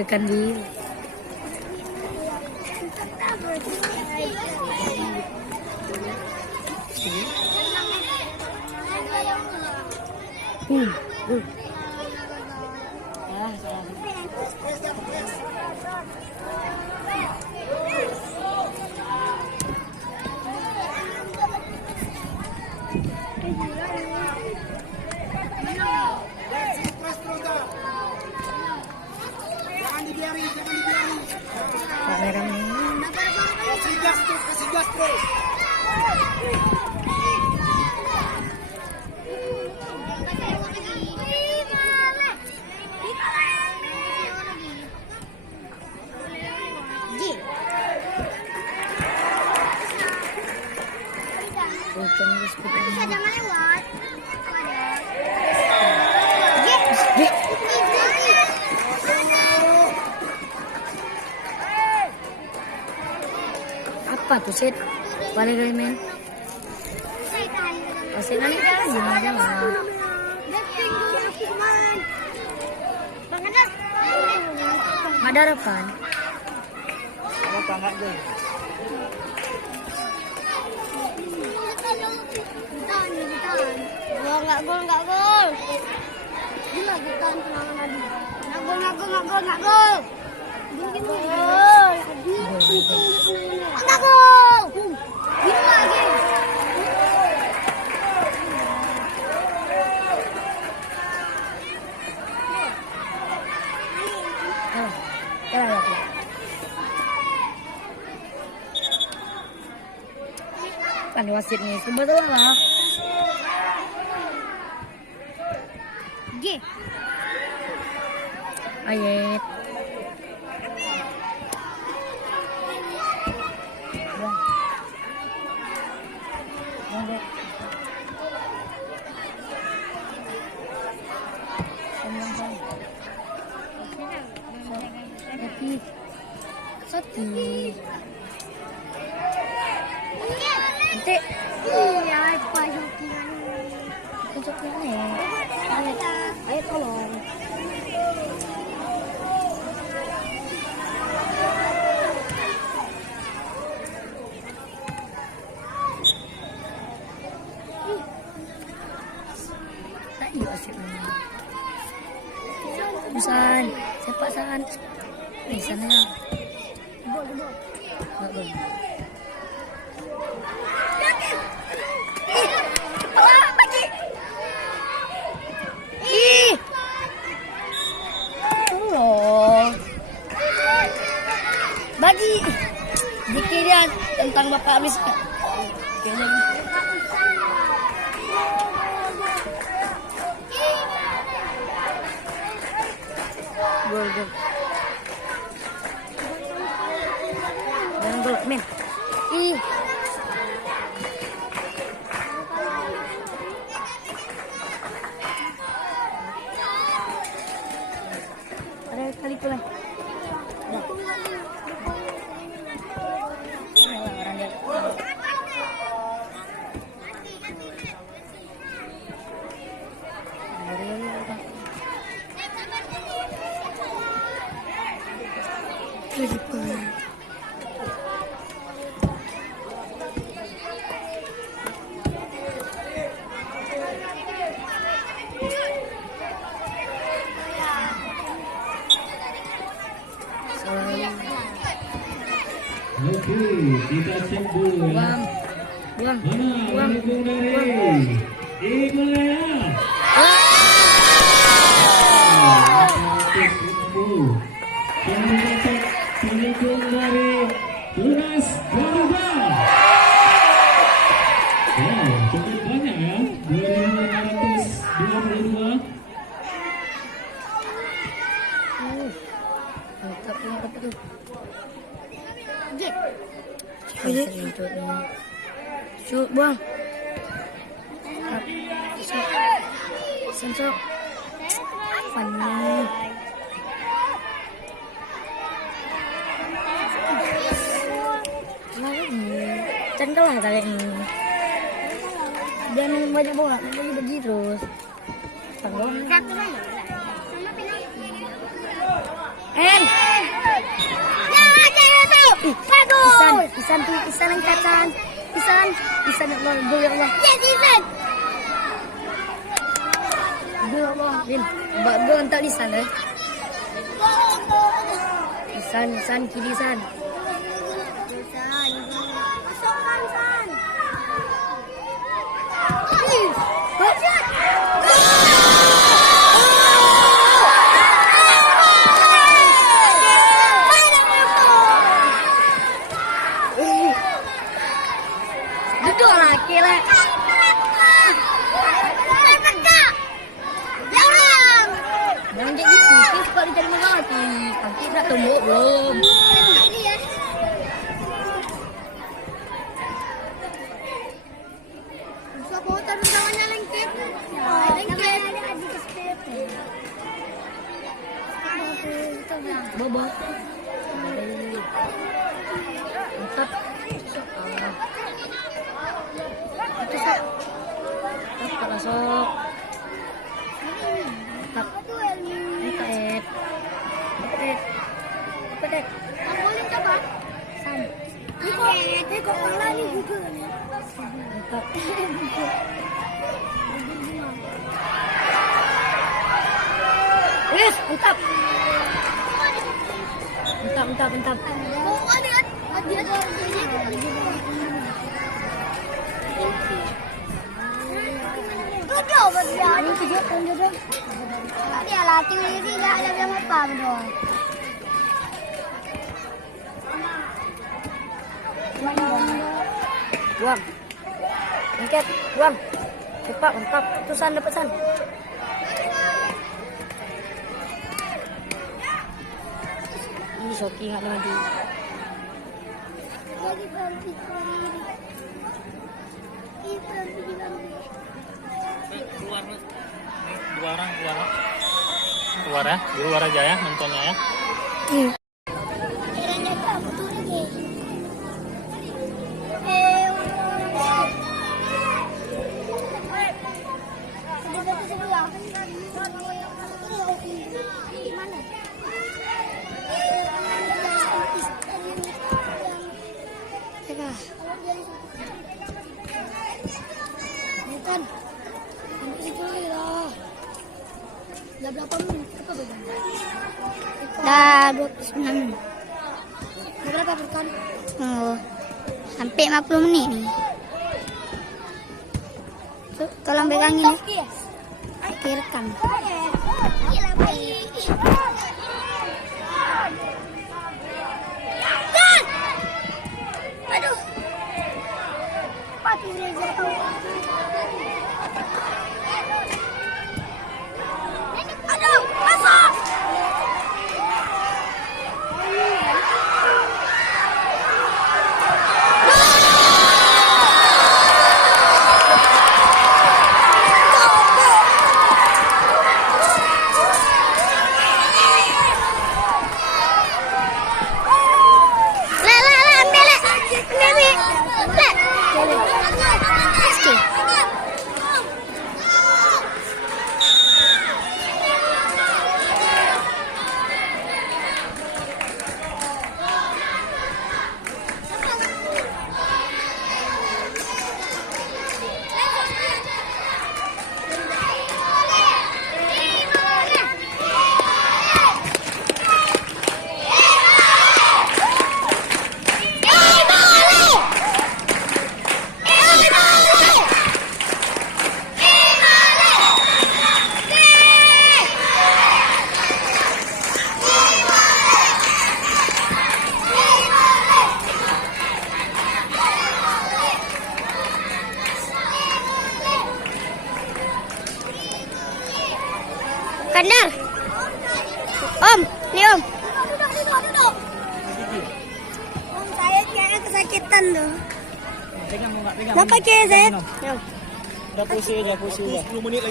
Deg-degan di. Jangan dibiarin, jangan dibiarin. Kameramen. Kasih gas terus, kasih gas terus. Jangan lewat. Apa tuh Sid? Balik dari men. Masih nanti kan jangan. Ada harapan. Apa enggak deh? Enggak gol. Gila bukan tenangan lagi. Enggak gol. Enggak gol. Gila lagi. Kan wasit nih sebetulnya. G. Ayet. Sati. Nanti. Iya, pajukian. Tunjuknya nih. Ayo tolong. Ayo asyiknya. Busan, sepak san. Di sana. Enggak boleh. Bagi dikira tentang bapak habis kayaknya gol dan gol men ada kali pulang. Oke, kita cek dulu ya. Mana pendukung dari Ibu Lea? Yang mencetak pendukung dari Tunas Garuda. Wow, cukup banyak ya, 2.522. Mantap tuh. Shoot, buang. Sensor. Panik. Can kalah kali ini. Jangan banyak bola, banyak bagi terus. Tanggung. En. Ya, jangan tuh. Bagus. Isan yang kacang. Isan yang gol ya Allah. Yes, Isan. Gol Allah. Bin. Gol untuk Isan eh. Isan kiri Isan. Masukkan, San. Duduk lah kira. Jangan kayak gitu. Kita suka dicari mati. Kaki udah tumbuh belum? Bobo. Mantap. Itu sok. Mantap lah sok. Mantap. Mantap. Pedet. Boleh coba? Sam. Ini kok malah nih Google nih. Mantap. Yes, mantap. Mantap. Oh, lihat. Dia duduk berjalan. Duduk. Dia lah, tinggal tidak ada yang apa dong. Buang. Angkat, buang. Cepat, mantap. Itu San, dapat San. Ini Shoki nggak ada maju. Lagi berhenti sendiri. Itu Keluar mas. Dua orang keluar. Keluar ya, di luar aja ya nontonnya ya. Bukan. Sampai situ lagi lah. Udah berapa menit? Apa beda? Dah 29 menit. Udah berapa Furkan? Oh, sampai 50 menit nih. Tolong pegangin ya. Oke, rekam. Aduh. Patuh Reza. Aduh, masuk. Kandar. Om, nih Om. Duduk. Om, saya kayaknya kesakitan tuh. Pegang mau nggak pegang? Bapak kayak saya. Udah pusing aja. 10 menit lagi.